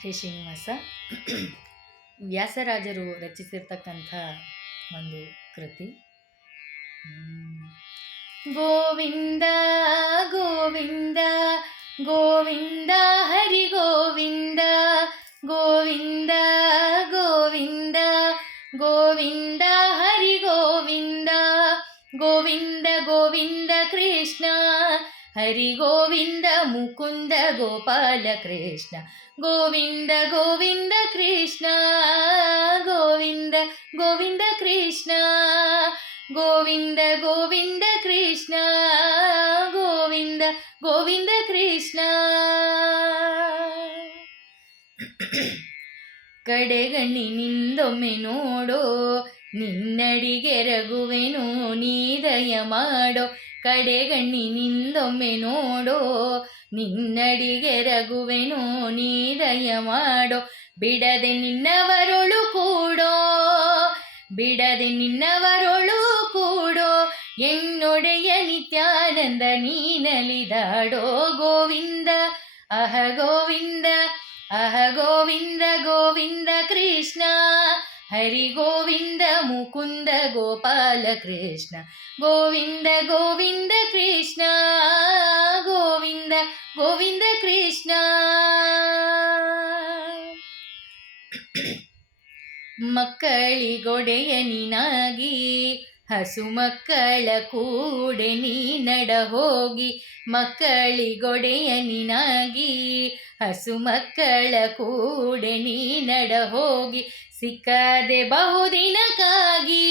ಹರೇ ಶ್ರೀನಿವಾಸ ವ್ಯಾಸರಾಜರು ರಚಿಸಿರ್ತಕ್ಕಂಥ ಒಂದು ಕೃತಿ ಹ್ಮ್. ಗೋವಿಂದ ಗೋವಿಂದ ಗೋವಿಂದ, ಹರಿ ಗೋವಿಂದ ಗೋವಿಂದ ಗೋವಿಂದ ಗೋವಿಂದ, ಹರಿ ಗೋವಿಂದ ಗೋವಿಂದ ಗೋವಿಂದ ಕೃಷ್ಣ ಹರಿ ಗೋವಿಂದ ಮುಕುಂದ ಗೋಪಾಲ ಕೃಷ್ಣ. ಗೋವಿಂದ ಗೋವಿಂದ ಕೃಷ್ಣ, ಗೋವಿಂದ ಗೋವಿಂದ ಕೃಷ್ಣ. ಗೋವಿಂದ ಗೋವಿಂದ ಕೃಷ್ಣ, ಗೋವಿಂದ ಗೋವಿಂದ ಕೃಷ್ಣ. ಕಡೆಗಣ್ಣಿನಿಂದೊಮ್ಮೆ ನೋಡೋ, ನಿನ್ನಡಿಗೆ ರಘುವೆನು ನೀದಯ ಮಾಡೋ ಕಡೆಗಣ್ಣಿನಿಂದೊಮ್ಮೆ ನೋಡೋ, ನಿನ್ನಡಿಗೆ ರಘುವೆನೋ, ನೀ ದಯ ಮಾಡೋ. ಬಿಡದೆ ನಿನ್ನವರೊಳು ಕೂಡೋ, ಬಿಡದೆ ನಿನ್ನವರೊಳು ಕೂಡೋ. ಎನ್ನೊಡೆಯ ನಿತ್ಯಾನಂದ ನೀನಲಿದಾಡೋ ಗೋವಿಂದ, ಅಹ ಗೋವಿಂದ ಅಹ ಗೋವಿಂದ ಗೋವಿಂದ ಕೃಷ್ಣ. ಹರಿ ಗೋವಿಂದ ಮುಕುಂದ ಗೋಪಾಲ ಕೃಷ್ಣ ಗೋವಿಂದ ಗೋವಿಂದ ಕೃಷ್ಣ ಗೋವಿಂದ ಗೋವಿಂದ ಕೃಷ್ಣ. ಮಕ್ಕಳಿಗೊಡೆಯ ನಿನಾಗಿ ಹಸು ಮಕ್ಕಳ ಕೂಡೆ ನೀ ನಡ ಹೋಗಿ, ಮಕ್ಕಳಿಗೊಡೆಯ ನಿನಾಗಿ. ಹಸು ಮಕ್ಕಳ ಕೂಡೆ ನೀ ನಡ ಹೋಗಿ, ಸಿಕ್ಕದೆ ಬಹುದಿನಕ್ಕಾಗಿ.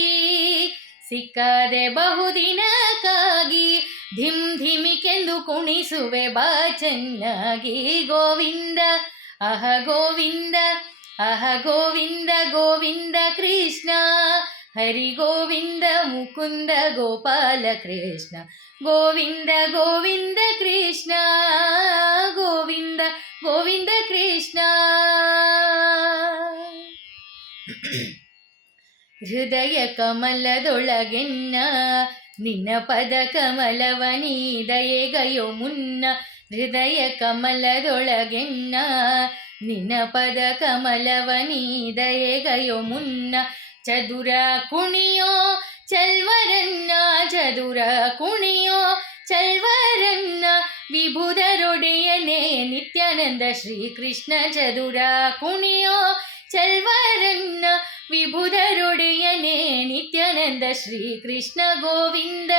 ಸಿಕ್ಕದೆ ಬಹುದಿನಕ್ಕಾಗಿ, ಧಿಮ್ ಧಿಮಿಕೆಂದು ಕುಣಿಸುವೆ ಬಾ ಚೆನ್ನಾಗಿ. ಗೋವಿಂದ, ಅಹ ಗೋವಿಂದ ಅಹ ಗೋವಿಂದ ಗೋವಿಂದ ಕೃಷ್ಣ. ಹರಿ ಗೋವಿಂದ ಮುಕುಂದ ಗೋಪಾಲ ಕೃಷ್ಣ, ಗೋವಿಂದ ಗೋವಿಂದ ಕೃಷ್ಣ, ಗೋವಿಂದ ಗೋವಿಂದ ಕೃಷ್ಣ. ಹೃದಯ ಕಮಲದೊಳಗೆನ್ನ, ನಿನ್ನ ಪದ ಕಮಲವನಿ ದಯೆಗಯೋ ಮುನ್ನ. ಹೃದಯ ಕಮಲದೊಳಗೆನ್ನ, ನಿನ್ನ ಪದ ಕಮಲವನಿ ದಯೆಗಯೋ ಮುನ್ನ. ಚದುರ ಕುಣಿಯೋ ಚಲ್ವರನ್ನ ಚದುರ ಕುಣಿಯೋ ಚಲ್ವರನ್ನ ವಿಭುಧರೊಡೆಯನೇ ನಿತ್ಯಾನಂದ ಶ್ರೀಕೃಷ್ಣ ಚದುರ ಕುಣಿಯೋ ಚಲ್ವರನ್ನ ವಿಭುಧರೊಡೆಯನೇ ನಿತ್ಯಾನಂದ ಶ್ರೀಕೃಷ್ಣ ಗೋವಿಂದ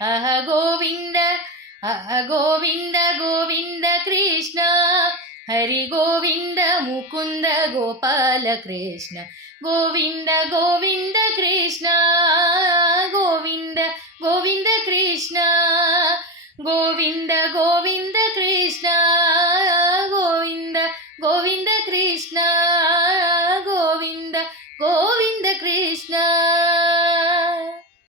ಅಹ ಗೋವಿಂದ ಅಹ ಗೋವಿಂದ ಗೋವಿಂದ ಕೃಷ್ಣ ಹರಿ ಗೋವಿಂದ ಮುಕುಂದ ಗೋಪಾಲ ಕೃಷ್ಣ ಗೋವಿಂದ ಗೋವಿಂದ ಕೃಷ್ಣ ಗೋವಿಂದ ಗೋವಿಂದ ಕೃಷ್ಣ ಗೋವಿಂದ ಗೋ